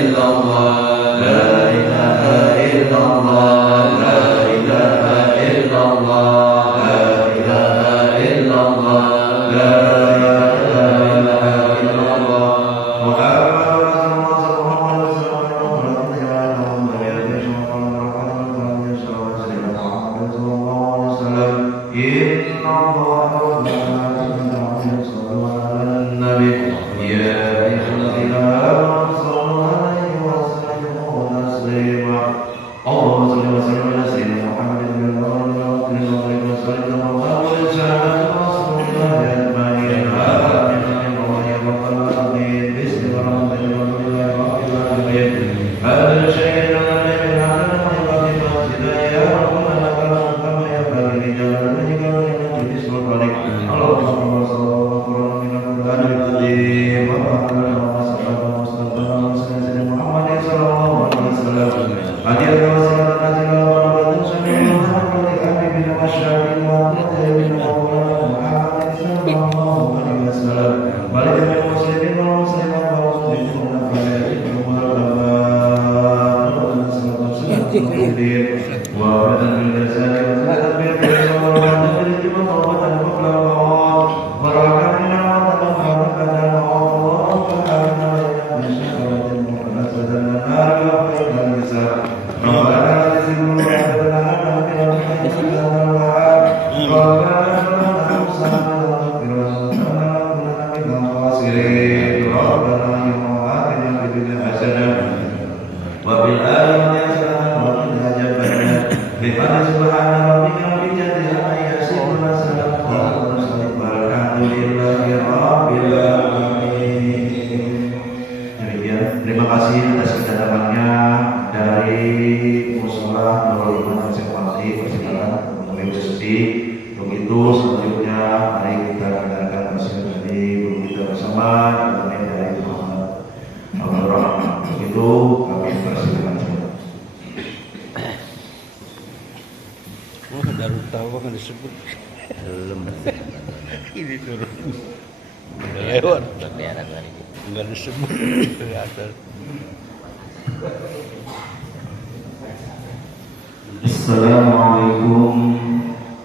illallah. Assalamualaikum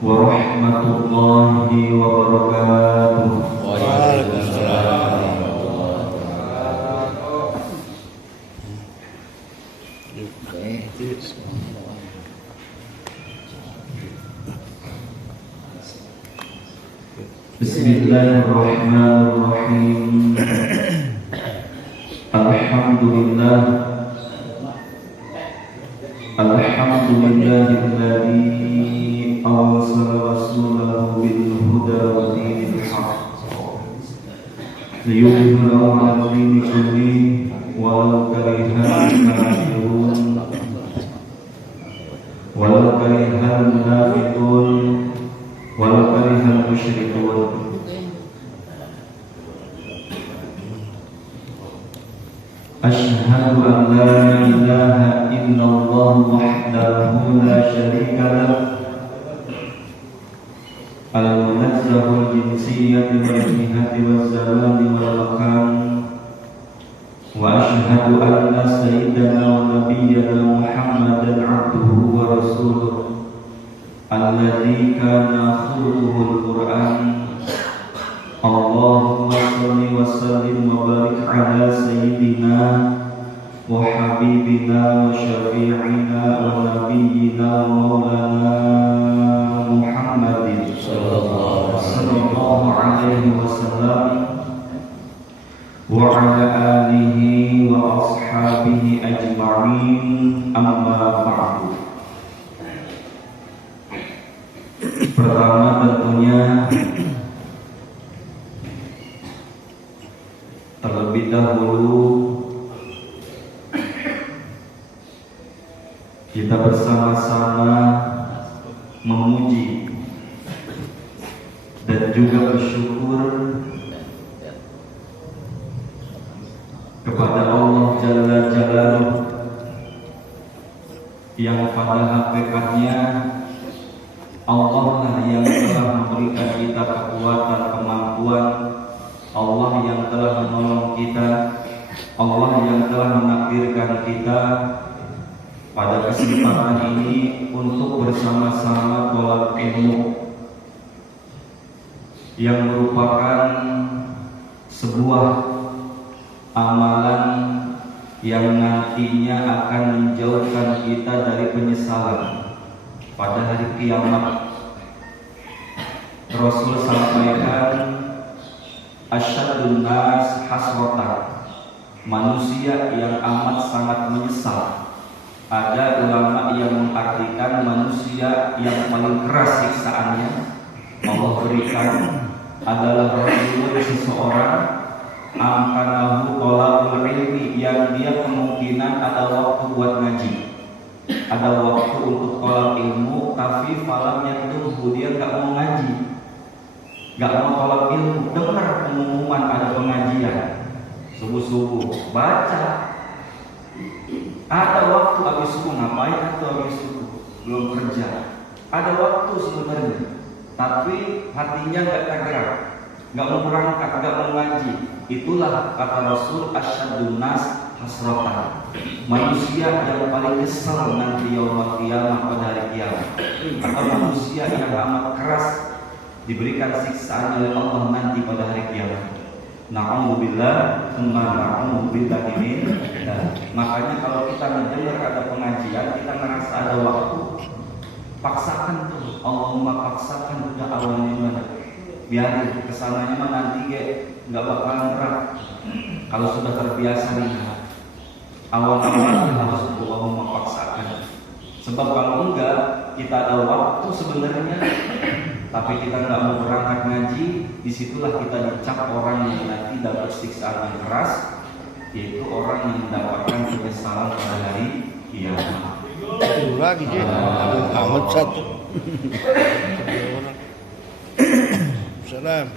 warahmatullahi wabarakatuh. Waalaikumsalam. Bismillahirrahmanirrahim. Alhamdulillah. Alhamdulillahilladzi arsala rasulahu bil huda wa dinil haqq liyudhhirahu 'ala dini kullihi walau karihal kafirun walau karihal munafiqun walau karihal musyrikun. Asyhadu an la ilaha illallah wahdahu la syarika lah al-munazzahul jinsiyyati wal jihati waz zamani wal makan wa asyhadu anna sayyidana wa nabiyyana Muhammadan abduhu wa rasuluh alladzi kana khuluquhul Qur'an. Allahumma shalli wa sallim wa barik ala sayyidina wa habibina wa syafi'ina wa nabiyyina wa maulana Muhammadin sallallahu alaihi wasallam wa ala alihi wa ashabihi ajma'in, amma ba'du. Pertama tentunya terlebih dahulu kita bersama-sama memuji dan juga bersyukur kepada Allah Jalla Jalaluh yang pada hakikatnya Allah lah yang telah memberikan kita kekuatan, kemampuan, Allah yang telah menolong kita, Allah yang telah menakdirkan kita pada kesempatan ini untuk bersama-sama tolak ilmu yang merupakan sebuah amalan yang nantinya akan menjauhkan kita dari penyesalan pada hari kiamat. Rasul sampaikan, asyadun nas hasratan, manusia yang amat sangat menyesal. Ada ulama yang mengartikan manusia yang paling keras siksaannya Allah berikan adalah Rasul, seseorang amkanahu thalabul ilmi, yang dia kemungkinan ada waktu buat ngaji, ada waktu untuk thalab ilmu, tapi falamnya itu dia nggak mau ngaji, nggak mau thalab ilmu. Dengar pengumuman ada pengajian subuh-subuh, baca. Ada waktu habis subuh, ngapain atau habis subuh? Belum kerja. Ada waktu sebenarnya, tapi hatinya nggak tergerak, nggak mau berangkat, nggak mau ngaji. Itulah kata Rasul, asyadun nas hasratan, manusia yang paling kesal nanti yaumul qiyamah, pada hari kiamat, atau manusia yang amat keras diberikan siksaan oleh Allah nanti pada hari kiamat. Na'udzubillah, na'udzubillah min. Makanya kalau kita mendengar ada pengajian, kita merasa ada waktu, paksakan tuh, Allahumma paksakan udah awalnya mana, biarin kesananya mah nanti nggak bakalan berat. Kalau sudah terbiasa nih, awal-awal harus Allahumma paksakan. Sebab kalau enggak, kita ada waktu sebenarnya, tapi kita nggak mau berangkat ngaji, disitulah kita dicap orang yang nanti dapat siksaan yang keras, yaitu orang yang mendapatkan penyesalan pada hari kiamat. Lagi sih, amat satu. Salam.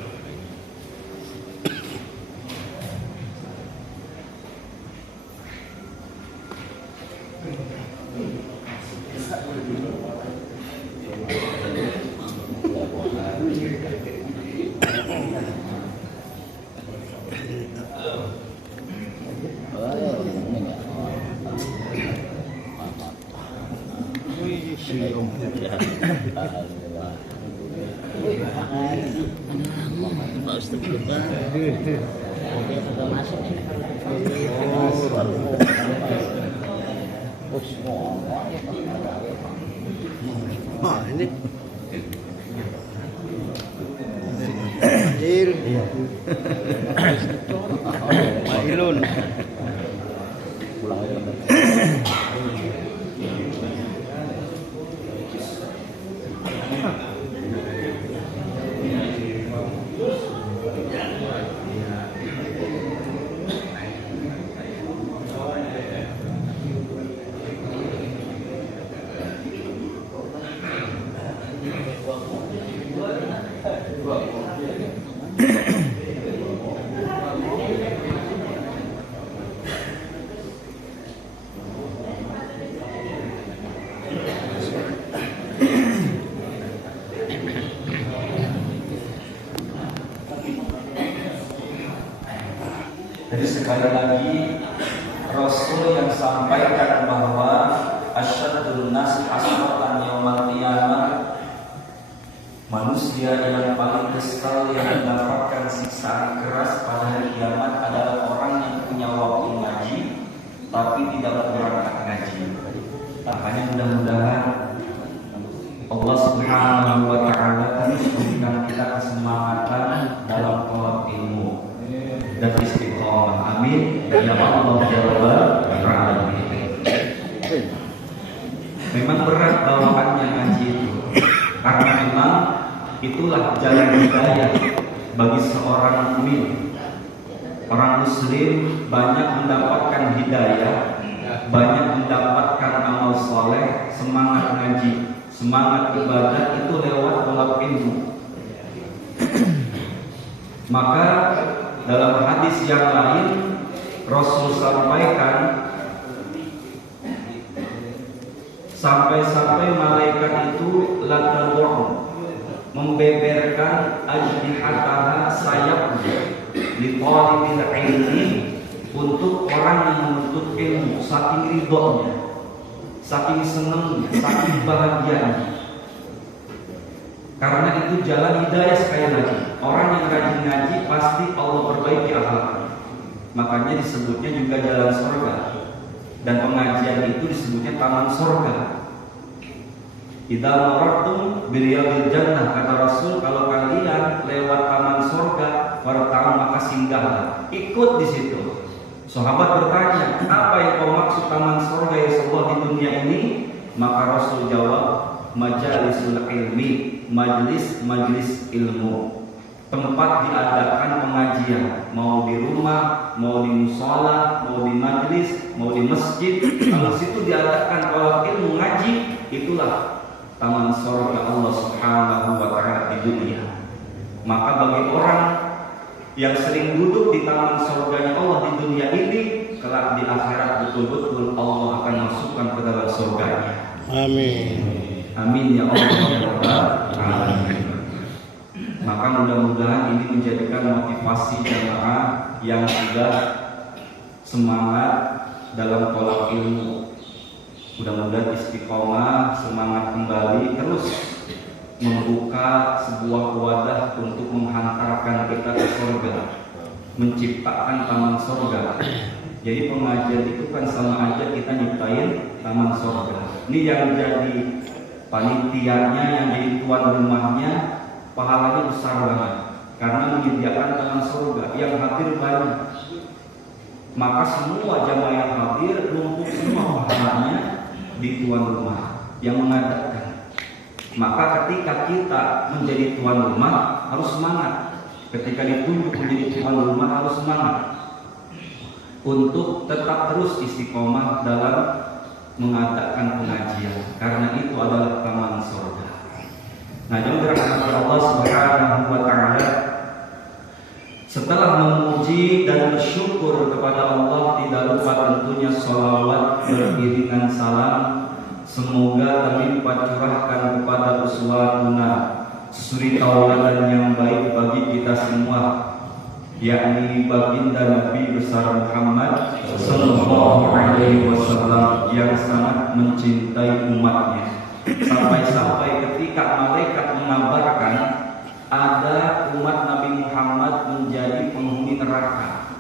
Oh, ini Mailun. Jadi sekali lagi Rasul yang sampaikan bahwa asyadun nas hasratan yaumil qiyamah, manusia yang paling kesal yang mendapatkan siksaan keras pada hari kiamat adalah orang yang punya waktu ngaji tapi tidak berangkat ngaji. Makanya mudah-mudahan Allah Subhanahu wa taala terus memberikan kita kesemangatan dalam thalab ilmu dan istiqomah. Amin. Ya Allah ya Rabbal alamin. Memang berat bawaannya ngaji itu, karena memang itulah jalan hidayah bagi seorang mukmin. Orang muslim banyak mendapatkan hidayah, banyak mendapatkan amal soleh, semangat ngaji, semangat ibadah itu lewat thalab ilmu. Maka dalam hadis yang lain Rasul sampaikan, sampai-sampai malaikat itu latadhu, membeberkan ajnihataha, sayapnya, li talibil ilmi, untuk orang yang menuntut ilmu, saking ridhonya, saking senangnya, saking bahagianya. Karena itu jalan hidayah. Sekali lagi, orang yang rajin ngaji pasti Allah perbaiki akhlaknya. Makanya disebutnya juga jalan surga, dan pengajian itu disebutnya taman surga. Idza marartum biriyadil jannah, kata Rasul, kalau kalian lewat taman surga, farta'u, maka singgahlah, ikut di situ. Sahabat bertanya, apa yang kau maksud taman surga ya Rasulullah di dunia ini? Maka Rasul jawab, majalisul ilmi, majlis ilmu. tempat diadakan pengajian, mau di rumah, mau di musola, mau di majlis, mau di masjid, kalau situ diadakan tolak ilmu ngaji, itulah taman surga Allah Subhanahu wa taala di dunia. Maka bagi orang yang sering duduk di taman surganya Allah di dunia ini, kelak di akhirat betul-betul Allah akan masukkan ke dalam surganya. Amin. Amin ya Allah. Amin. Maka mudah-mudahan ini menjadikan motivasi jamaah yang sudah semangat dalam tolak ilmu. Mudah-mudahan istiqomah, semangat kembali, terus membuka sebuah wadah untuk menghantarkan kita ke surga, menciptakan taman surga. Jadi pengajian itu kan sama aja kita nyiptain taman surga. Ini yang jadi panitianya, yang jadi tuan rumahnya, pahalanya besar banget karena menyediakan taman surga yang hadir banyak. Maka semua jamaah yang hadir numpuk semua pahalanya di tuan rumah yang mengadakan. Maka ketika kita menjadi tuan rumah harus semangat. Ketika ditunjuk menjadi tuan rumah harus semangat untuk tetap terus istiqomah dalam mengadakan pengajian, karena itu adalah taman surga. Nah, jemaah dirahmati Allah Subhanahu wa taala, setelah memuji dan bersyukur kepada Allah, tidak lupa tentunya sholawat beriringan salam semoga terlimpah curahkan kepada uswatuna, suri tauladan yang baik bagi kita semua, yakni baginda Nabi besar Muhammad sallallahu alaihi wasallam yang sangat mencintai umatnya. Sampai-sampai ketika malaikat mengabarkan ada umat Nabi Muhammad menjadi penghuni neraka,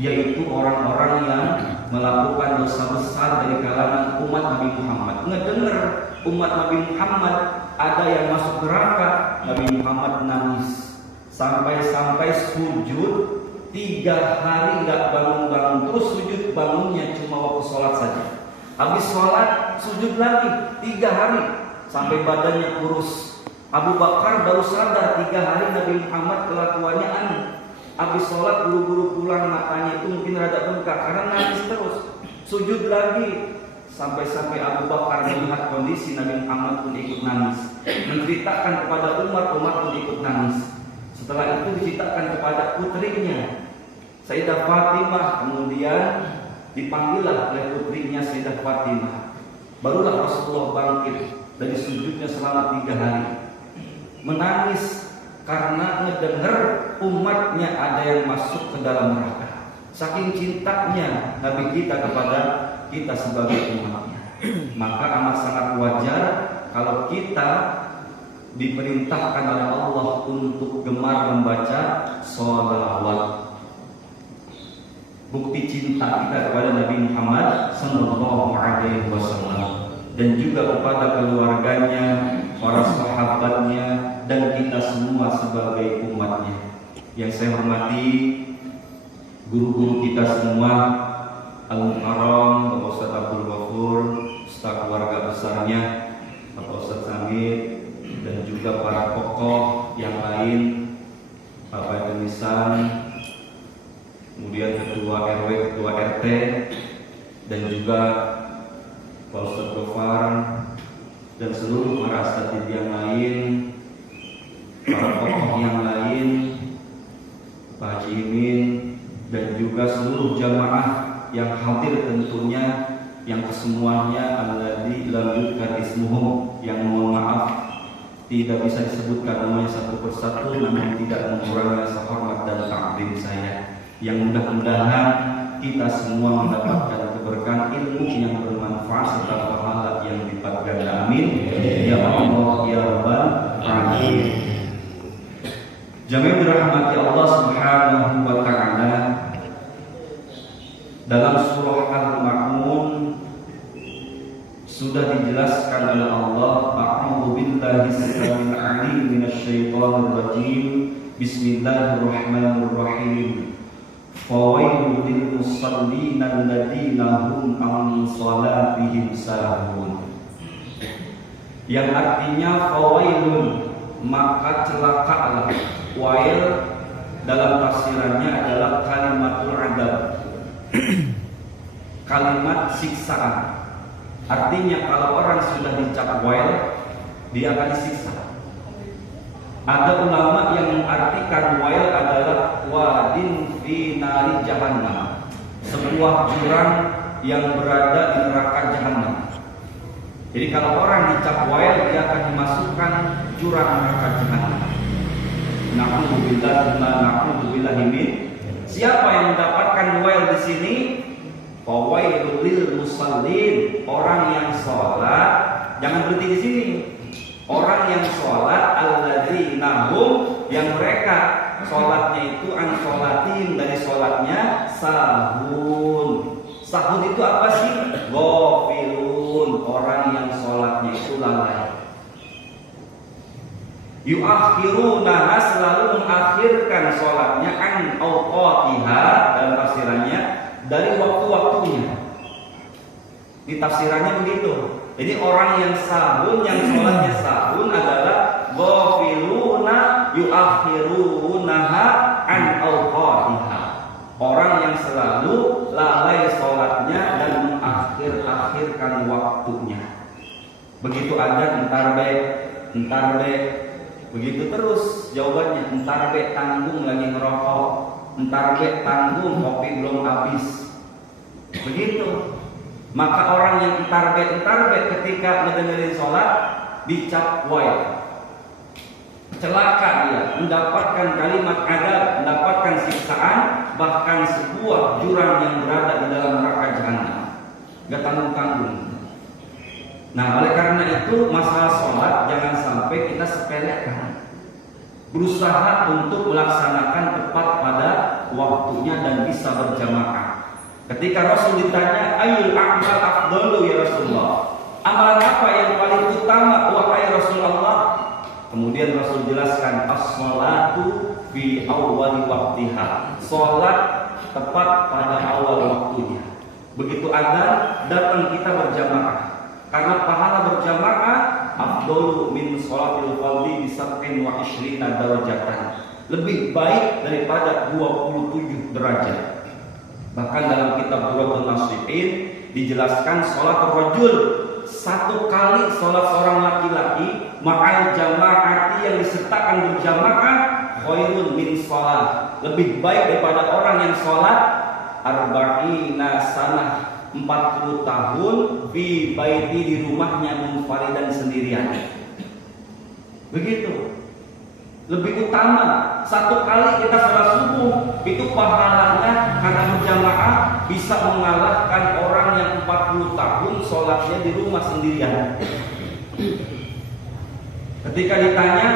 yaitu orang-orang yang melakukan dosa besar dari kalangan umat Nabi Muhammad. Ngedengar umat Nabi Muhammad ada yang masuk neraka, Nabi Muhammad nangis sampai-sampai sujud 3 hari nggak bangun-bangun, terus sujud bangunnya cuma waktu sholat saja. Habis sholat sujud lagi 3 hari sampai badannya kurus. Abu Bakar baru sadar 3 hari Nabi Muhammad kelakuannya aneh. Habis sholat buru-buru pulang, matanya itu mungkin rada bengkak karena nangis terus. Sujud lagi sampai-sampai Abu Bakar melihat kondisi Nabi Muhammad pun ikut nangis. Menceritakan kepada Umar pun ikut nangis. Setelah itu diceritakan kepada putrinya Sayyidah Fatimah, kemudian dipanggillah oleh putrinya Sayyidah Fatimah. Barulah Rasulullah bangkit dari sujudnya selama 3 hari, menangis karena ngedengar umatnya ada yang masuk ke dalam neraka. Saking cintanya Nabi kita kepada kita sebagai umatnya. Maka amat sangat wajar kalau kita diperintahkan oleh Allah untuk gemar membaca sholawat. Bukti cinta kita kepada Nabi Muhammad sallallahu alaihi wasallam dan juga kepada keluarganya, para sahabatnya, dan kita semua sebagai umatnya. Yang saya hormati guru-guru kita semua, Al-Mukarram, Bapak Ustaz Abdul Ghafur, staf keluarga besarnya, Bapak Ustaz Samir, dan juga para tokoh yang lain, Bapak Demisan, kemudian Ketua RW, Ketua RT, dan juga Pak Ustaz Gofar, dan seluruh para asatidz yang lain, para tokoh yang lain, Pak Haji Imin, dan juga seluruh jamaah yang hadir tentunya, yang kesemuanya alladzi lam yuzkar ismuhum, yang mohon maaf tidak bisa disebutkan namanya satu persatu, namun tidak mengurangi rasa hormat dan takdim saya. Yang mudah-mudahan kita semua mendapatkan keberkahan ilmu yang bermanfaat serta pahala yang lipat ganda. Amin ya Allah ya Rabbal alamin. Jamaah dirahmati Allah Subhanahu wa taala, dalam surah Al-Ma'un sudah dijelaskan oleh Allah, a'udzu billahi samil alim minasyaitonir rajim, bismillahirrahmanirrahim. Fawailul lil musallin alladzina hum an salatihim sahun. Yang artinya fawailun, maka celakalah Wail dalam tafsirannya adalah kalimatul adab, kalimat siksaan. Artinya kalau orang sudah dicap wail, dia akan disiksa. Ada ulama yang mengartikan wail adalah wadin fi nari jahannam, sebuah jurang yang berada di neraka jahannam. Jadi kalau orang dicap wail, dia akan dimasukkan jurang neraka jahannam. Na'udzubillah min. Siapa yang mendapatkan wail di sini? Fawailul lil musallin, orang yang sholat. Jangan berhenti di sini. Orang yang sholat alladzina hum, yang mereka sholatnya itu an sholatin, dari sholatnya sahun. Sahun itu apa sih? Ghafilun, orang yang sholatnya itu lalai. Yuakhiruna, selalu mengakhirkan sholatnya an awqatiha, dalam tafsirannya dari waktu-waktunya. Di tafsirannya begitu. Jadi orang yang sahun, yang sholatnya sahun adalah ghafiluna yuakhirunaha an awqatiha, orang yang selalu lalai sholatnya dan mengakhir-akhirkan waktunya. Begitu ada entar be, begitu terus jawabannya. Entar be tanggung lagi ngerokok, entar be tanggung kopi belum habis. Begitu. Maka orang yang entar be ketika ngedengerin sholat dicap wail. Celaka dia, mendapatkan kalimat adab, mendapatkan siksaan, bahkan sebuah jurang yang berada di dalam neraka jahanam. Gak tanggung-tanggung. Nah, oleh karena itu masalah sholat jangan sampai kita sepelekan. Berusaha untuk melaksanakan tepat pada waktunya dan bisa berjamaah. Ketika Rasul ditanya, "Ayyul a'mal afdalu ya Rasulullah?" Amalan apa yang paling utama wahai Rasulullah? Kemudian Rasul jelaskan, "As-sholatu fi awwali waqtiha." Salat tepat pada awal waktunya. Begitu adzan, datang kita berjamaah. Karena pahala berjamaah afdalu min sholatil fardhi bi 27 darajatan. Lebih baik daripada 27 derajat. Bahkan dalam kitab Durratul Nasihin dijelaskan sholat rajul, satu kali sholat seorang laki-laki ma'al jamaati, yang disertakan berjamaah, khairun min sholat, lebih baik daripada orang yang sholat arba'ina sanah, 40 tahun fi baiti, di rumahnya munfaridan sendirian. Begitu. Lebih utama, satu kali kita sholat subuh itu pahalanya karena berjamaah bisa mengalahkan orang yang 40 tahun sholatnya di rumah sendirian. Ketika ditanya,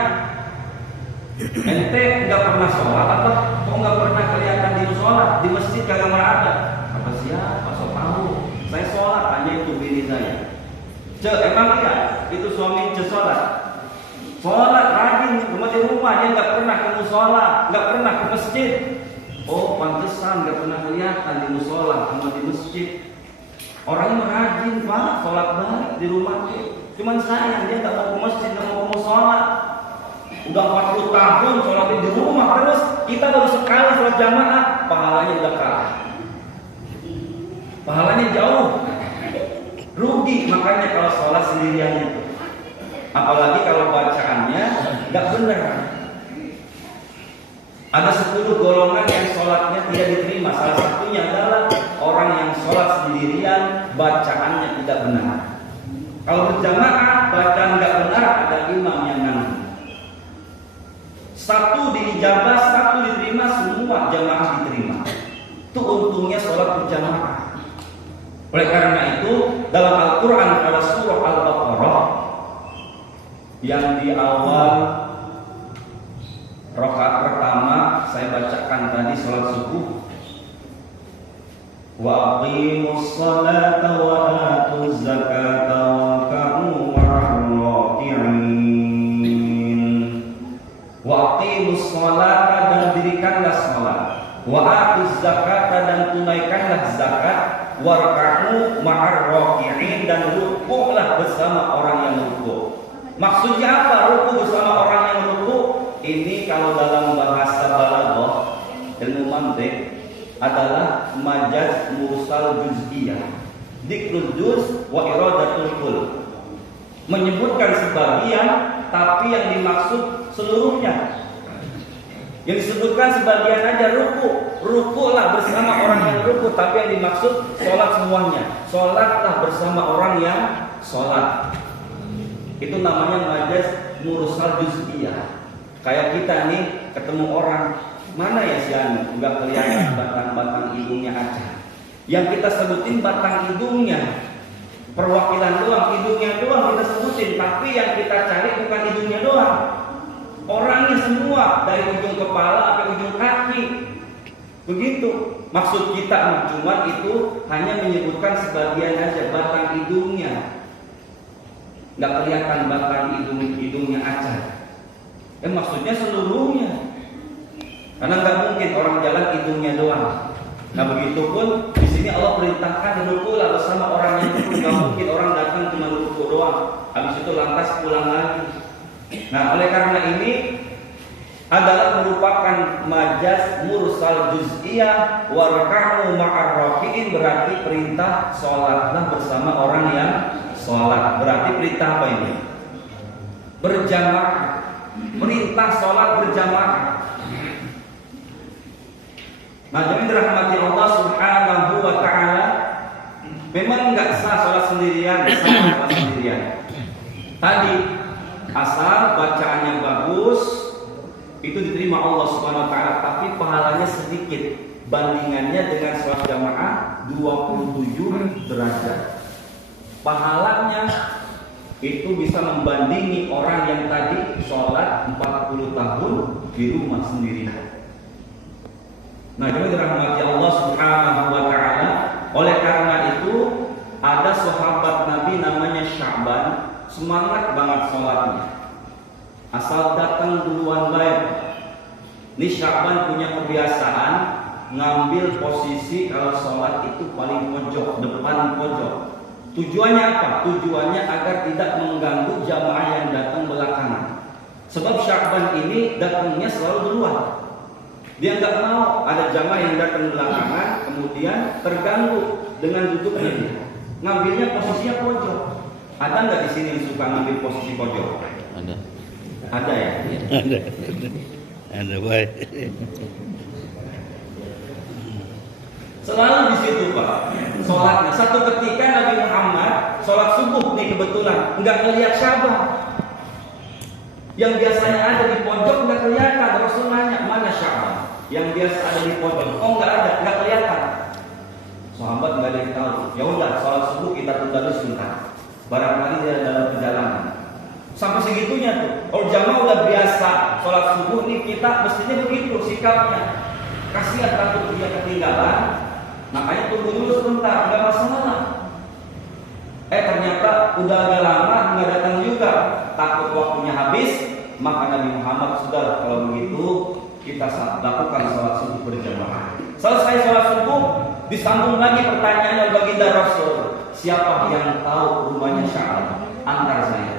ente nggak pernah sholat apa? Kok nggak pernah kelihatan di sholat di masjid? Kagak ada. Kata siapa? So tahu. Saya sholat, hanya itu bini saya. Emang iya itu suami sholat? Sholat rajin, cuma di rumah dia nggak pernah ke musola, nggak pernah ke masjid. Oh, pantesan nggak pernah kelihatan di musola, cuma di masjid. Orangnya rajin pak, sholat balik di rumahnya. Cuman sayang dia nggak mau ke masjid, nggak mau ke musola. Udah 40 tahun sholatnya di rumah terus. Kita baru sekali sholat jamaah, pahalanya udah kalah. Pahalanya jauh. Rugi makanya kalau sholat sendirian itu. Apalagi kalau bacaannya nggak benar. Ada 10 golongan yang sholatnya tidak diterima. Salah satunya adalah orang yang sholat sendirian, bacaannya tidak benar. Kalau berjamaah, bacaan nggak benar, ada imam yang nanggung. Satu diijabah, satu diterima, semua jamaah diterima. Itu untungnya sholat berjamaah. Oleh karena itu, dalam Al-Quran pada surah Al-Baqarah, yang di awal rakaat pertama saya bacakan tadi sholat subuh, wa aqimus sholata wa atuz zakata wa ka'u ma'ar-raki'in. Wa aqimus sholata, dan dirikanlah sholat, wa atuz zakata, dan tunaikanlah zakat, wa ka'u ma'ar-raki'in, dan rukuklah bersama orang yang rukuk. Maksudnya apa ruku bersama orang yang ruku? ini kalau dalam bahasa balaghah ilmu mantiq adalah majaz mursal juz'iyah. Dzikrul juz wa iradatul kull. Menyebutkan sebagian tapi yang dimaksud seluruhnya. Yang disebutkan sebagian aja ruku lah bersama orang yang ruku, tapi yang dimaksud sholat semuanya. Sholatlah bersama orang yang sholat. Itu namanya majaz mursal juz'iyah. Kayak kita nih ketemu orang, mana ya si Anu? Enggak kelihatan batang-batang hidungnya aja. Yang kita sebutin batang hidungnya, perwakilan doang, hidungnya doang kita sebutin, tapi yang kita cari bukan hidungnya doang. Orangnya semua dari ujung kepala sampai ujung kaki. Begitu. Maksud kita cuma itu hanya menyebutkan sebagian aja batang hidungnya. Enggak kelihatan batang hidungnya aja. Maksudnya seluruhnya. Karena nggak mungkin orang jalan hidungnya doang. Nah begitupun di sini Allah perintahkan rukulah bersama orang yang ruku. Nggak mungkin orang datang cuma ruku doang, habis itu lantas pulang lagi. Nah oleh karena ini adalah merupakan majaz mursal juz'iyah warka'u ma'ar rafi'in, berarti perintah sholatlah bersama orang yang sholat. Berarti perintah apa ini? Berjamaah. Perintah sholat berjamaah. Nah, jadi dirahmati Allah Subhanahu wa taala, memang enggak sah sholat sendirian, sholat sendirian. Tadi asal bacaannya bagus itu diterima Allah Subhanahu wa taala, tapi pahalanya sedikit. Bandingannya dengan sholat jamaah 27 derajat. Pahalanya itu bisa membandingi orang yang tadi sholat 40 tahun di rumah sendirian. Nah, jadi dirahmati Allah Subhanahu wa taala. Oleh karena itu, ada sahabat Nabi namanya Sya'ban, semangat banget sholatnya. Asal datang duluan baik. Ini Sya'ban punya kebiasaan ngambil posisi kalau sholat itu paling pojok, depan pojok. Tujuannya apa? Tujuannya agar tidak mengganggu jamaah yang datang belakangan. Sebab Sya'ban ini datangnya selalu duluan. Dia nggak mau ada jamaah yang datang belakangan kemudian terganggu dengan duduknya dia. Ngambilnya posisinya pojok. Ada nggak di sini yang suka ngambil posisi pojok? Ada. Ada ya? Ada. Ada baik. Selalu di situ Pak. Sholatnya. Satu ketika Nabi Muhammad sholat subuh nih kebetulan nggak ngelihat Sya'ban. Yang biasanya ada di pojok nggak kelihatan. Rasul nanya mana Sya'ban? Yang biasa ada di pojok. Oh nggak ada, nggak kelihatan. Sahabat nggak ada yang tahu. Ya udah sholat subuh kita tunda dulu sebentar. Barangkali dia dalam perjalanan. Sampai segitunya tuh. Kalau jamaah udah biasa sholat subuh nih kita mestinya begitu sikapnya. Kasihan takut dia ketinggalan. Makanya tunggu dulu sebentar, nggak masalah. Ternyata udah agak lama nggak datang juga, takut waktunya habis. Maka Nabi Muhammad sudah kalau begitu kita lakukan sholat subuh berjamaah. Selesai sholat subuh, disambung lagi pertanyaannya baginda Rasul, siapa yang tahu rumahnya Sya'ban? Antar saya.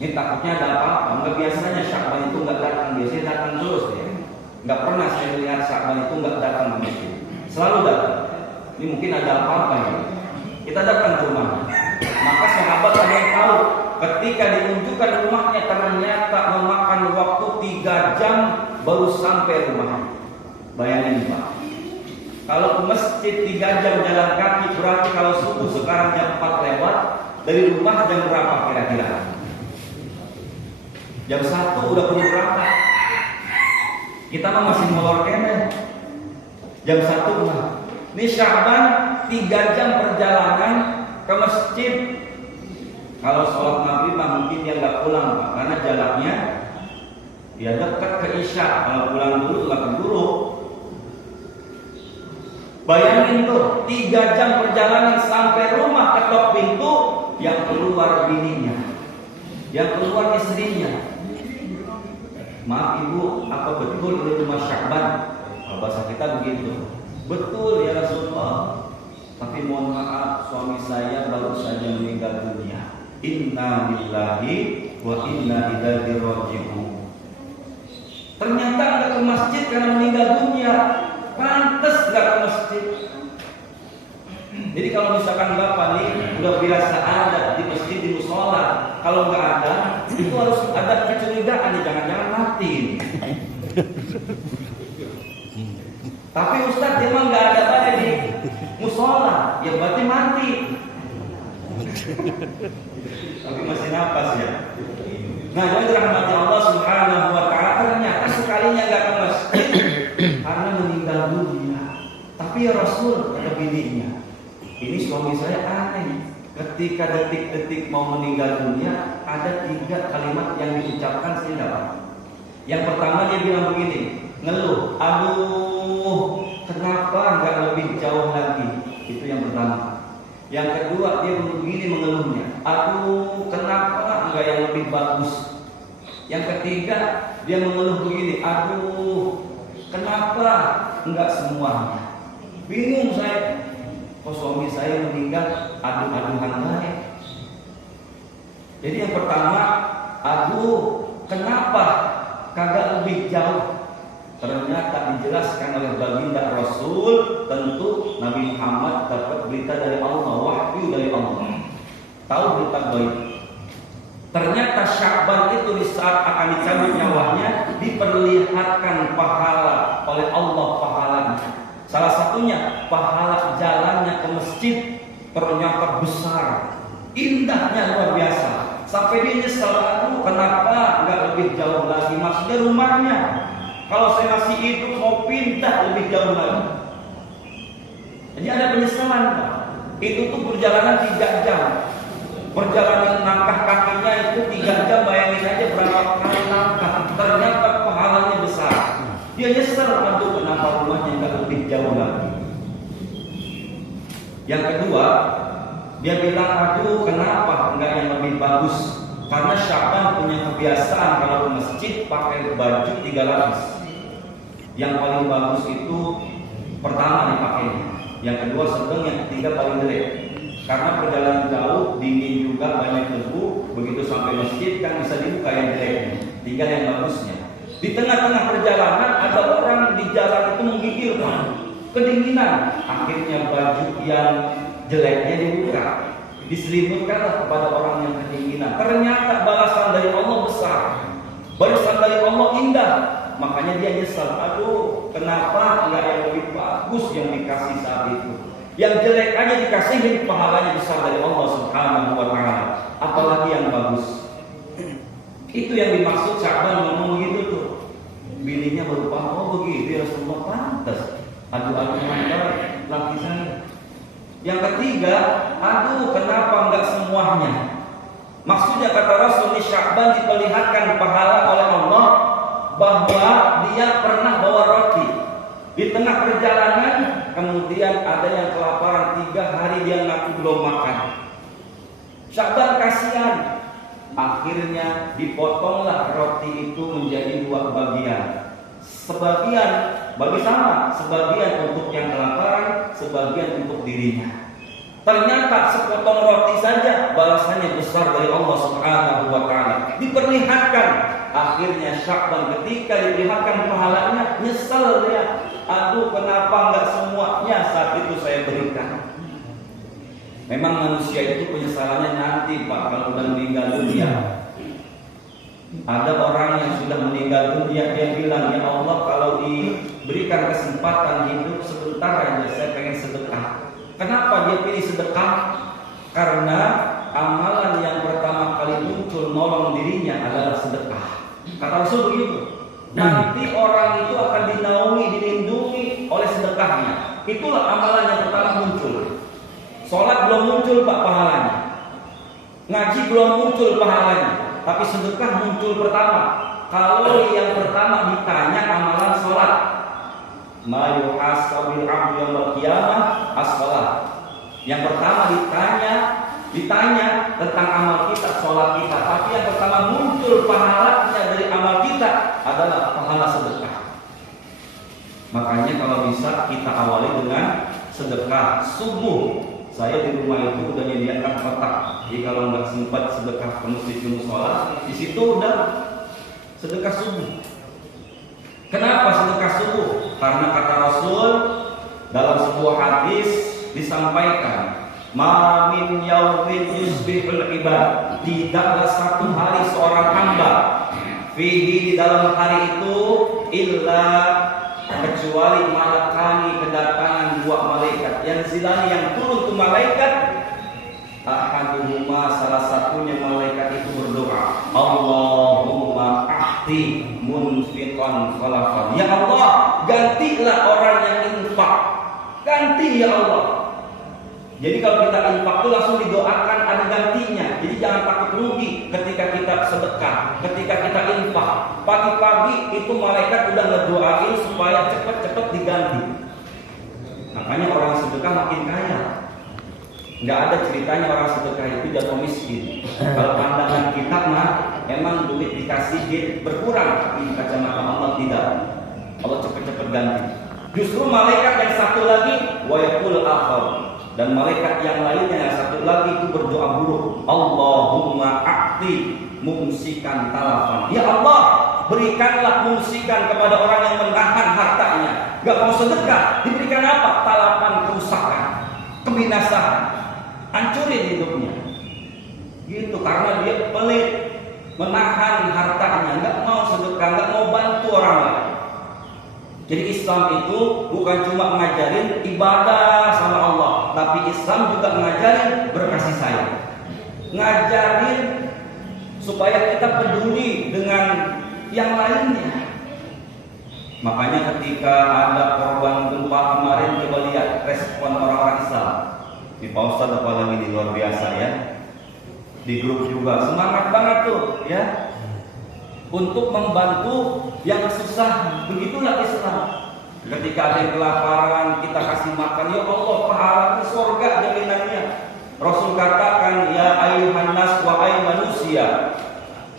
Ini takutnya ada apa-apa. Nggak biasanya Sya'ban itu nggak datang, biasanya datang terus ya. Nggak pernah saya lihat Sya'ban itu nggak datang ke masjid. Selalu datang. Ini mungkin ada apa-apa ya. Kita datang ke rumah. Maka sahabat ada yang tahu. Ketika ditunjukkan rumahnya ternyata memakan waktu 3 jam baru sampai rumah. Bayangin Pak. Kalau ke masjid 3 jam jalan kaki, berarti kalau subuh sekarang jam 4 lewat, dari rumah jam berapa kira-kira? Jam 1 udah perlu berangkat. Kita mah masih molor kene. Jam 1 mah. Ini Sya'ban 3 jam perjalanan ke masjid. Kalau sholat maghrib mah mungkin dia nggak pulang Pak, karena jaraknya dia dekat ke Isya. Kalau pulang dulu nggak keburu. Bayangin tuh 3 jam perjalanan sampai rumah, ketok pintu, yang keluar bininya, yang keluar istrinya. Maaf ibu, apa betul ini cuma Sya'ban? Kalau bahasa kita begitu. Betul ya Rasulullah. Tapi mohon maaf, suami saya baru saja meninggal dunia. Inna lillahi wa inna ilaihi raji'un. Ternyata nggak ke masjid karena meninggal dunia. Pantes nggak ke masjid. Jadi kalau misalkan Bapak nih udah biasa ada di masjid, di musola, kalau nggak ada, itu harus ada kecurigaan nih, jangan-jangan mati. Tapi Ustadz emang nggak ada pada di musola, ya berarti mati. Tapi masih napas ya. Nah, jadi rahmati Allah Subhanahu wa Ta'ala, ternyata sekalinya nggak ke masjid karena meninggal dunia. Tapi ya Rasul, ada bininya. Ini suami saya aneh. Ketika detik-detik mau meninggal dunia, ada 3 kalimat yang diucapkan saya dapat. Yang pertama dia bilang begini, ngeluh, aduh, kenapa nggak lebih jauh lagi? Itu yang pertama. Yang kedua dia begini mengeluhnya, aduh, kenapa nggak yang lebih bagus? Yang ketiga dia mengeluh begini, aduh, kenapa nggak semuanya? Bingung saya. Oh, suami saya meninggal aduh-aduhan baik. Jadi yang pertama, aduh, kenapa kagak lebih jauh? Ternyata dijelaskan oleh baginda Rasul, tentu Nabi Muhammad dapat berita dari Allah, wahyu dari Allah, tahu berita gaib. Ternyata Sya'ban itu di saat akan dicabut nyawanya diperlihatkan pahala oleh Allah pahalanya. Salah satunya pahala jalannya ke masjid ternyata besar, indahnya luar biasa. Sampai dia nyesel, aduh, kenapa nggak lebih jauh lagi? Maksudnya rumahnya. Kalau saya masih hidup mau pindah lebih jauh lagi. Jadi ada penyesalan, Pak. Itu tuh perjalanan 3 jam. Perjalanan langkah kakinya itu 3 jam, bayangin aja berapa kali langkah. Ternyata pahalanya besar. Dia nyesel, aduh, kenapa rumahnya nggak lebih jauh lagi. Yang kedua, dia bilang, aduh, kenapa nggak yang lebih bagus? Karena Sya'ban punya kebiasaan kalau ke masjid pakai baju 3 lapis. Yang paling bagus itu pertama dipakainya, yang kedua sedang, yang ketiga paling jelek. Karena perjalanan jauh, dingin juga, banyak debu, begitu sampai masjid kan bisa dibuka yang jeleknya, tinggal yang bagusnya. Di tengah-tengah perjalanan ada orang di jalan itu menggigil, kedinginan. Akhirnya baju yang jeleknya dibuka, diselimutkanlah kepada orang yang kedinginan. Ternyata balasan dari Allah besar, balasan dari Allah indah. Makanya dia nyesal, aduh, kenapa nggak yang lebih bagus yang dikasih saat itu? Yang jelek aja dikasihin, pahalanya besar dari Allah Subhanahu wa Ta'ala, apalagi yang bagus. Itu yang dimaksud Sya'ban ngomong gitu tuh. Bininya baru paham, oh begitu ya Rasulullah, pantas. Aduh-aduh mantan laki saya. Yang ketiga, aduh, kenapa enggak semuanya? Maksudnya kata Rasul, di Sya'ban diperlihatkan pahala oleh Allah bahwa dia pernah bawa roti. Di tengah perjalanan kemudian ada yang kelaparan 3 hari dia ngaku belum makan. Sya'ban kasihan. Akhirnya dipotonglah roti itu menjadi 2 bagian. Sebagian bagi sama, sebagian untuk yang kelaparan, sebagian untuk dirinya. Ternyata sepotong roti saja balasannya besar dari Allah Subhanahu wa Ta'ala. Diperlihatkan. Akhirnya Sya'ban ketika diperlihatkan pahalanya, nyesel dia. Aduh, kenapa enggak semuanya saat itu saya berikan? Memang manusia itu penyesalannya nanti, Pak, kalau sudah meninggal dunia. Ada orang yang sudah meninggal dunia, dia bilang, ya Allah, kalau diberikan kesempatan hidup sebentar aja, saya pengen sedekah. Kenapa dia pilih sedekah? Karena amalan yang pertama kali muncul nolong dirinya adalah sedekah. Kata Rasul begitu. Nanti orang itu akan dinaungi, dilindungi oleh sedekahnya. Itulah amalan yang pertama muncul. Sholat belum muncul, Pak, pahalanya. Ngaji belum muncul pahalanya. Tapi sedekah muncul pertama. Kalau yang pertama ditanya amalan sholat, ma yuhasabil abdu yaumil qiyamah as-shalah. Yang pertama ditanya tentang amal kita, sholat kita. Tapi yang pertama muncul pahalanya dari amal kita adalah pahala sedekah. Makanya kalau bisa kita awali dengan sedekah subuh. Saya di rumah itu udah menyediakan kotak. Jadi kalau nggak sempat sedekah ke masjid di musola, di situ udah sedekah subuh. Kenapa sedekah subuh? Karena kata Rasul dalam sebuah hadis disampaikan, "Ma min yaumin yusbihul ibad." Tidaklah satu hari seorang hamba fihi, di dalam hari itu, illa, kecuali malakani, kedatangan dua malaikat yang zilani, yang turun ke malaikat. Ahaduhuma, salah satunya malaikat itu berdoa, Allahumma ahti munfiqan khalafan. Ya Allah, gantilah orang yang infak, ganti ya Allah. Jadi kalau kita infak itu langsung didoakan ada gantinya. Jadi jangan takut rugi ketika kita sedekah, ketika kita infak. Pagi-pagi itu malaikat udah ngedoain supaya cepat-cepat diganti. Makanya orang sedekah makin kaya. Nggak ada ceritanya orang sedekah itu jatuh miskin. Kalau pandangan kita mah emang duit dikasih dia berkurang, tapi kacamata Allah tidak. Allah cepat-cepat ganti. Justru malaikat yang satu lagi wa yaqul akhar, dan malaikat yang lainnya yang satu lagi itu berdoa buruk, Allahumma a'ti mumsikan talafan. Ya Allah, berikanlah mumsikan kepada orang yang menahan hartanya, gak mau sedekah, diberikan apa? Talafan, kerusakan, kebinasaan, hancurin hidupnya. Gitu, karena dia pelit, menahan hartanya, gak mau sedekah, gak mau bantu orang lain. Jadi Islam itu bukan cuma mengajarin ibadah sama Allah, tapi Islam juga mengajarin berkasih sayang, ngajarin supaya kita peduli dengan yang lainnya. Makanya ketika ada korban gempa kemarin, coba lihat respon orang-orang Islam. Di Pak Ustadz apalagi di luar biasa ya. Di grup juga semangat banget tuh ya, untuk membantu yang susah. Begitulah Islam. Ketika ada yang kelaparan, kita kasih makan, ya Allah, pahala di surga jaminannya. Rasul katakan, ya ayyuhan nas, wahai manusia,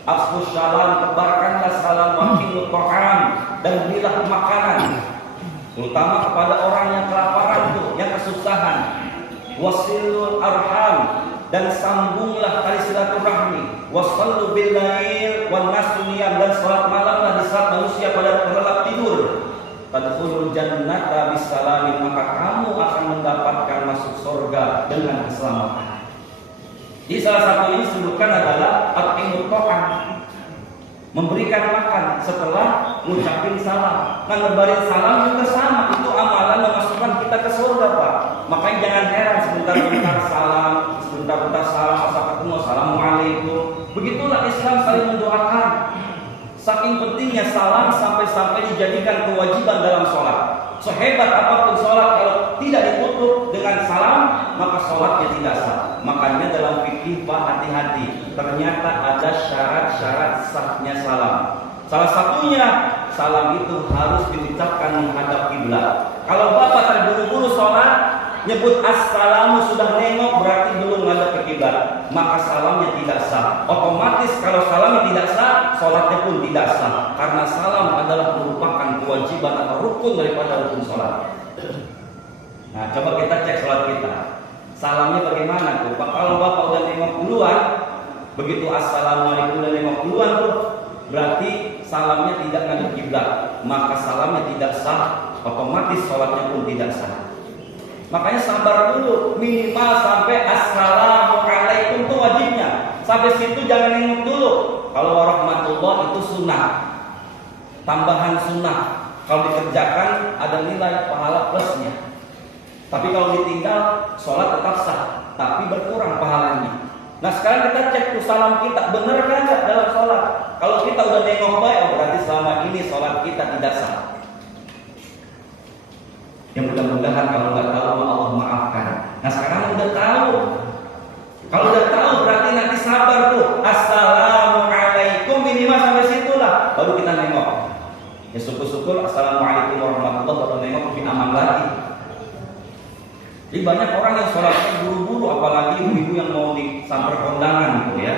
afsus salam, tebarkanlah salam, waqimu ta'am, dan berilah makanan, terutama kepada orang yang kelaparan tuh, yang kesusahan. Wasilul arham, dan sambunglah tali silaturahmi. Wasallu bil lail wan nasu niyam, dan salat malamlah di saat manusia pada terlelap tidur. Tadkhulul jannata bisalamin, maka kamu akan mendapatkan masuk surga dengan keselamatan. Di salah satu ini disebutkan adalah at'imut ta'am, memberikan makan setelah ngucapin salam. Nah, ngebarin salam juga sama, itu amalan memasukkan kita ke surga, Pak. Makanya jangan heran sebentar-bentar salam, sebentar-bentar salam, asal ketemu assalamualaikum. Begitulah Islam saling mendoakan. Saking pentingnya salam sampai-sampai dijadikan kewajiban dalam sholat. Sehebat apapun sholat, kalau tidak ditutup dengan salam, maka sholatnya tidak sah. Makanya dalam fikih, Pak, hati-hati. Ternyata ada syarat-syarat sahnya salam. Salah satunya, salam itu harus diucapkan menghadap kiblat. Kalau Bapak terburu-buru sholat, nyebut assalamu sudah nengok, berarti belum menghadap ke kiblat, maka salamnya tidak sah. Otomatis kalau salamnya tidak sah, sholatnya pun tidak sah. Karena salam adalah merupakan kewajiban atau rukun daripada rukun sholat. Nah, coba kita cek sholat kita. Salamnya bagaimana tuh? Kalau Bapak udah nengok duluan, begitu assalamualaikum udah nengok duluan tuh, berarti salamnya tidak menghadap kiblat, maka salamnya tidak sah. Otomatis sholatnya pun tidak sah. Makanya sabar dulu, minimal sampai assalamualaikum itu wajibnya. Sampai situ jangan nengok dulu. Kalau warahmatullah itu sunnah, tambahan sunnah. Kalau dikerjakan ada nilai pahala plusnya. Tapi kalau ditinggal, sholat tetap sah, tapi berkurang pahalanya. Nah, sekarang kita cek tuh salam kita bener kan nggak dalam sholat. Kalau kita udah nengok baik, oh berarti selama ini sholat kita tidak sah. Yang mudah-mudahan kalau nggak tahu Allah maafkan. Nah, sekarang udah tahu. Kalau udah tahu berarti nanti sabar tuh. Assalamualaikum minimal sampai situlah, baru kita nengok. Ya syukur-syukur assalamualaikum warahmatullahi wabarakatuh, nengok lebih aman lagi. Jadi banyak orang yang sholatnya buru-buru, apalagi ibu-ibu yang mau disamper kondangan gitu ya.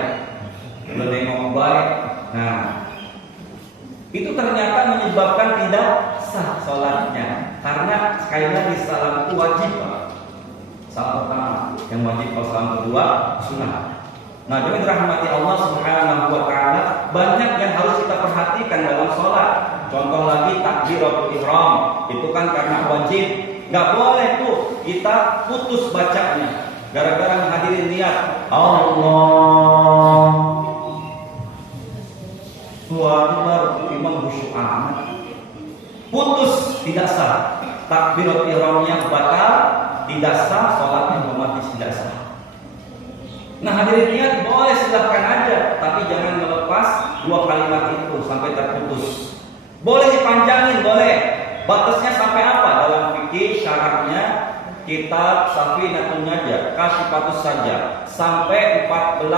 Udah nengok baik. Nah, itu ternyata menyebabkan tidak sah sholatnya. Karena sekali lagi salam itu wajib, Pak. Salam pertama, yang wajib. Kalau salam kedua, sunnah. Nah, jadi rahmati Allah Subhanahu wa ta'ala, banyak yang harus kita perhatikan dalam sholat. Contoh lagi takbiratul ihram, itu kan karena wajib. Nggak boleh tuh kita putus bacanya gara-gara menghadiri niat Allah Akbar, imam khusyuk amat. Putus, tidak sah. Takbiratul ihramnya batal, tidak sah, sholatnya otomatis tidak sah. Nah, hadirin niat boleh silahkan aja, tapi jangan melepas dua kalimat itu sampai terputus. Boleh dipanjangin, boleh. Batasnya sampai apa? Dalam fikih syaratnya kitab Safinatun Najah, Kasyifatus Saja, sampai 14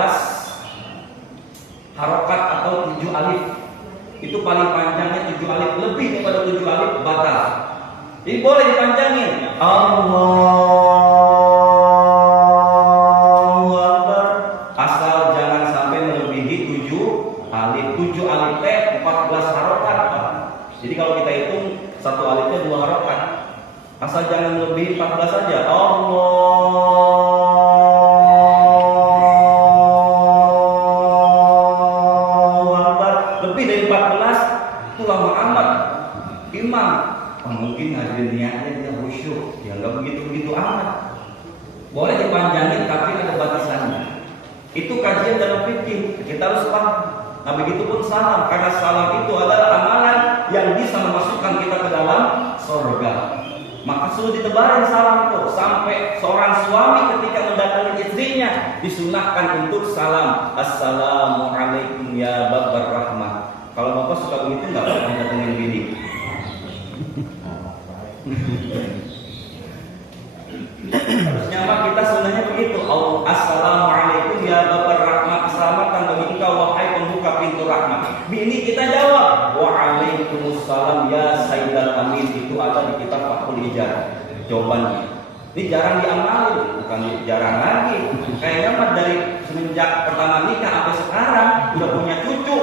harokat atau 7 alif. Itu paling panjangnya 7 alif, lebih daripada 7 alif batal. Jadi boleh dipanjangin. Allahu Akbar. Asal jangan sampai melebihi 7 alif. 7 alif teh 14 harokat. Jadi kalau kita hitung satu alifnya 2 harokat. Asal jangan melebihi 14 saja. Allahu Akbar. Lebih dari 14 itu lama amat. Imam mungkin hadirin niatnya dia khusyuk, ya nggak begitu amat. Boleh dipanjangin tapi ada batasannya. Itu kajian dalam fikih, kita harus paham. Nah begitu pun salam, karena salam itu adalah amalan yang bisa memasukkan kita ke dalam surga. Maka suruh ditebarin salam tuh, sampai seorang suami ketika mendatangi istrinya disunahkan untuk salam, assalamualaikum ya babar rahmat. Kalau bapak suka begitu nggak pernah datengin bini. Harusnya mah kita sunnahnya begitu. Assalamualaikum ya babar rahmat, keselamatan bagi engkau wahai pembuka pintu rahmat. Bini kita jawab, waalaikumsalam ya sayyidal amin. Itu ada di kitab Fathul Hijab jawabannya. Ini jarang diamalin, bukan jarang lagi. Kayaknya mah dari semenjak pertama nikah sampai sekarang udah punya cucu,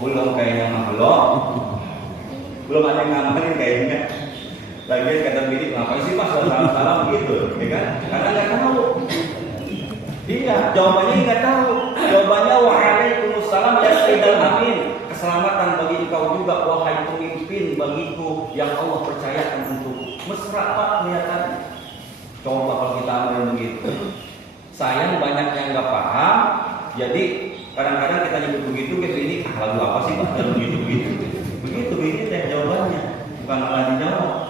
belum kayaknya mah belum ada yang ngamalin kayaknya. Lagian kata bini, ngapain sih mas salam-salam gitu, ya kan? Karena nggak tahu. Iya, jawabannya nggak tahu. Jawabannya waalaikumsalam ya sayyidal amin. Keselamatan bagi engkau juga wahai pemimpin bagiku yang Allah percayakan untuk. Mesra Pak kelihatannya. Coba kalau kita amalin begitu. Sayang banyak yang nggak paham. Jadi kadang-kadang kita nyebut begitu gitu ini lagu apa sih Pak? Begitu. Begitu ini teh jawabannya, bukan malah dijawab.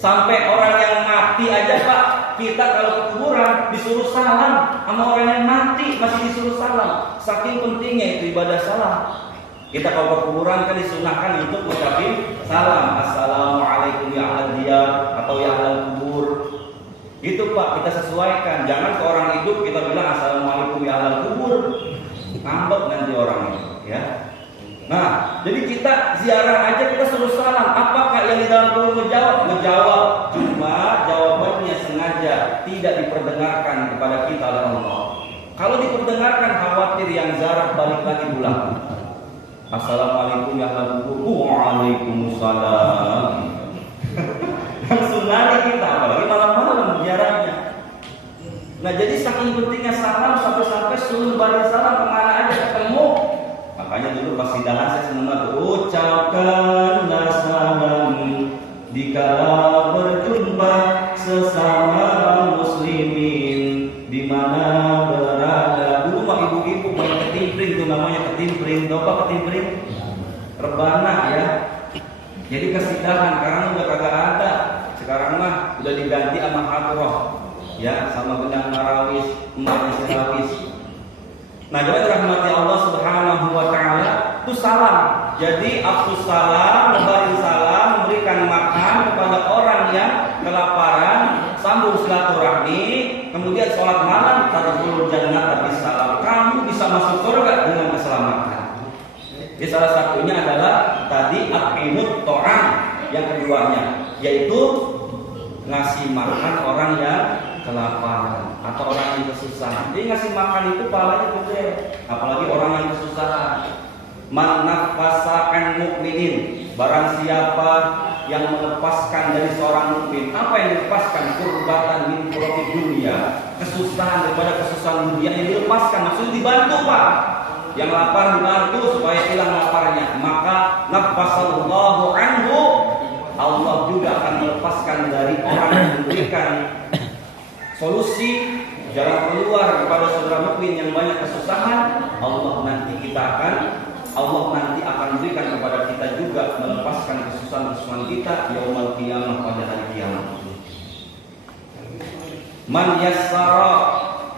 Sampai orang yang mati aja Pak, kita kalau ke kuburan disuruh salam sama orang yang mati masih disuruh salam. Saking pentingnya itu ibadah salam. Kita kalau ke kuburan kan disunahkan untuk mengucapkan salam, assalamualaikum ya ahlal diyar atau ya ahlal kubur. Itu Pak kita sesuaikan. Jangan ke orang hidup kita bilang assalamualaikum ya ahlal kubur. Ngambek nanti orang itu, ya. Nah, jadi kita ziarah aja kita suruh salam. Apakah yang di dalam kubur menjawab? Menjawab. Cuma jawabannya sengaja tidak diperdengarkan kepada kita oleh Allah. Kalau diperdengarkan khawatir yang ziarah balik lagi pulang. Assalamualaikum ya ahlal kubur. Waalaikumsalam. Langsung lari kita, apalagi malam-malam ziarahnya. Nah, jadi saking pentingnya salam sampai suruh balik salam kemana aja ketemu. Makanya dulu pas hidangan saya senang banget, ucapkanlah salam dikala berjumpa sesama muslimin di mana berada. Dulu mah ibu-ibu main ketimpring tuh namanya ketimpring. Tahu apa ketimpring? Rebana ya. Jadi kesidahan sekarang udah kagak ada. Sekarang mah udah diganti sama hadroh. Ya, sama benang marawis, emaknya si rawis. Nah, jadi rahmati Allah Subhanahu wa taala itu salam. Jadi afsus salam, menebarin salam, memberikan makan kepada orang yang kelaparan, sambung silaturahmi, kemudian sholat malam, tadkhulul jannah bis salam. Kamu bisa masuk surga dengan keselamatan. Jadi salah satunya adalah tadi aqimut ta'am, yang keduanya yaitu ngasih makan orang yang kelaparan atau orang yang kesusahan. Jadi ngasih makan itu pahalanya gede, apalagi orang yang kesusahan. Man nafasa an mukminin, barang siapa yang melepaskan dari seorang mukmin, apa yang dilepaskan? Kurbatan min kurati dunia, kesusahan daripada kesusahan dunia yang dilepaskan, maksudnya dibantu Pak. yang lapar dibantu supaya hilang laparnya, maka nafasallahu anhu, Allah juga akan melepaskan dari orang yang memberikan solusi jalan keluar kepada saudara mukmin yang banyak kesusahan. Allah nanti akan berikan kepada kita juga melepaskan kesusahan-kesusahan kita yaumul qiyamah, pada hari kiamat. Man yassara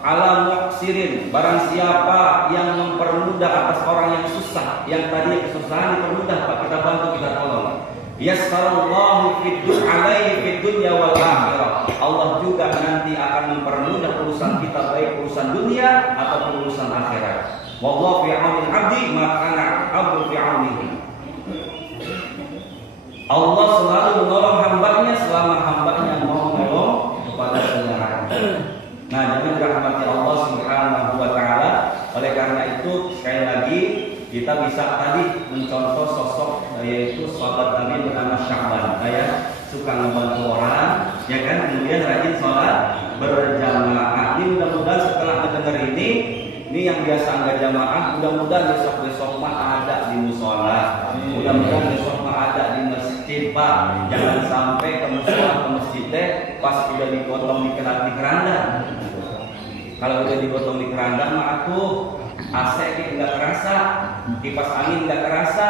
ala muqsirin, barang siapa yang mempermudah atas orang yang susah, yang tadinya kesusahan dipermudah, Pak, kita bantu, kita tolong. Yassarallahu alaihi fid dunya wal akhirah. Allah juga nanti akan mempermudah urusan kita, baik urusan dunia atau urusan akhirat. Wallahu fi aunil 'abdi ma kana 'abdu fi 'aunihi. Allah selalu menolong hambanya selama hambanya mau menolong kepada saudaranya. Nah, jangan dirahmati Allah Subhanahu wa taala. Oleh karena itu, sekali lagi kita bisa tadi mencontoh sosok, yaitu sahabat Nabi bernama Sya'ban, ya, suka membantu orang, ya kan, kemudian rajin sholat berjamaah. Ini mudah-mudahan setelah mendengar ini yang biasa nggak jamaah, mudah-mudahan besok mah ada di musola, mudah-mudahan besok mah ada di masjid, Pak. Jangan sampai ke masjid teh pas udah digotong di keranda. Kalau udah digotong di keranda mah atuh AC nggak kerasa, kipas angin nggak kerasa.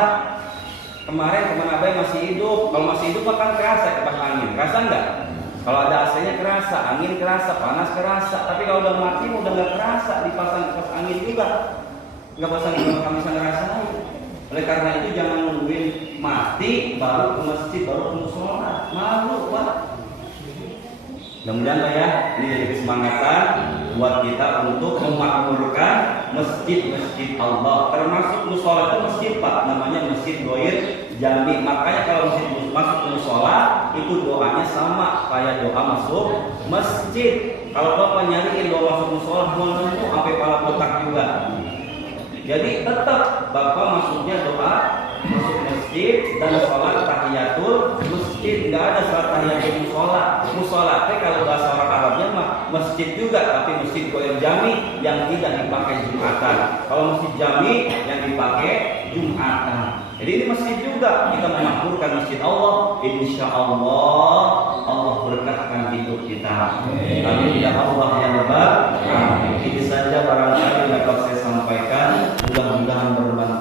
Kemarin teman abai masih hidup, kalau masih hidup akan kerasa kipas angin, kerasa nggak? Kalau ada AC-nya kerasa, angin kerasa, panas kerasa. Tapi kalau udah mati udah nggak kerasa, dipasang kipas angin juga nggak pasang kipas angin bisa ngerasain. Oleh karena itu jangan nungguin mati baru ke masjid, baru ke musola, malu, Pak. Mudah-mudahan ya, ini jadi kesemangatan buat kita untuk memakmurkan masjid-masjid Allah, termasuk musola itu masjid, Pak, namanya masjid Ghair Jami. Makanya kalau masjid masuk musola itu doanya sama kayak doa masuk masjid. Kalau Bapak nyariin doa masuk musola mau nemu sampai kepala botak juga. Jadi tetap Bapak masuknya doa masuk masjid dan sholat tahiyatul masjid. Nggak ada sholat tahiyatul musola. Musola kalau bahasa orang Arabnya mah masjid juga, tapi masjid Ghair Jami yang tidak dipakai Jumatan. Kalau masjid Jami yang dipakai Jumatan. Jadi ini masjid juga, kita memakmurkan masjid Allah. Insya Allah Allah berkatkan hidup kita. Amin ya Allah ya Rabbal alamin.